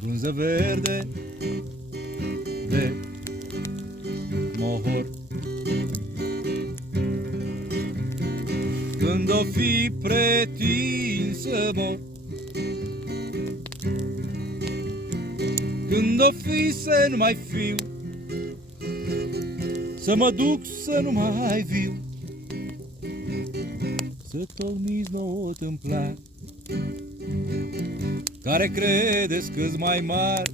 Frunză verde de mohor, când o fi pretins să mor, când o fi să nu mai fiu, să mă duc să nu mai viu, să tolmiți nouă întâmplat, care credeți că-s mai mari,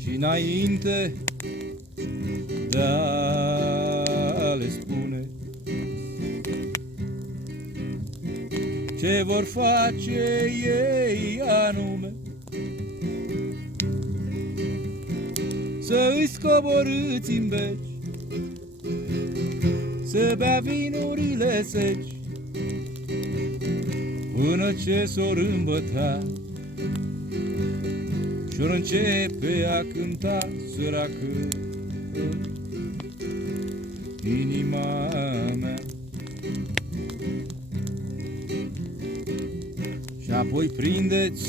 și înainte de a le spune ce vor face ei anume, să îi scoborâți în beci, să bea vinurile seci, până ce s-or îmbăta și-or începe a cânta săracă inima mea. Și apoi prindeți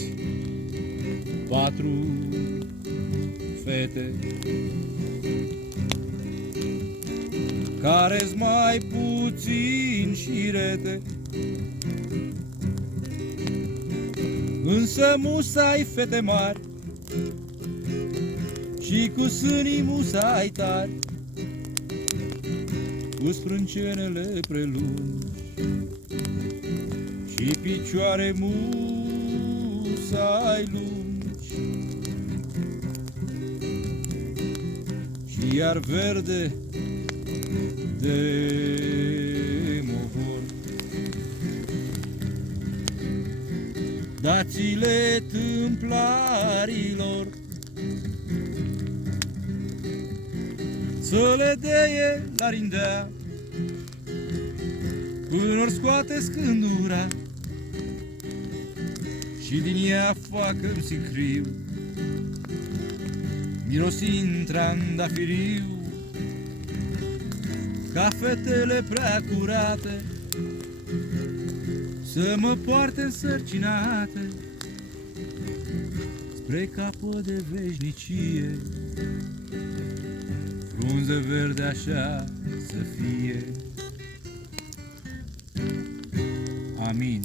4 fete care-s mai puțin șirete, însă musai fete mari și cu sânii musai tari, cu sprâncenele prelungi și picioare musai lungi, și iar verde de mohor. Dați-le tâmplarilor să le deie la rindea, până ori scoate scândura și din ea facă-mi sicriu, mirosind trandafiriu, ca fetele prea curate să mă poarte însărcinate spre capăt de veșnicie. Frunză verde așa să fie. Amin.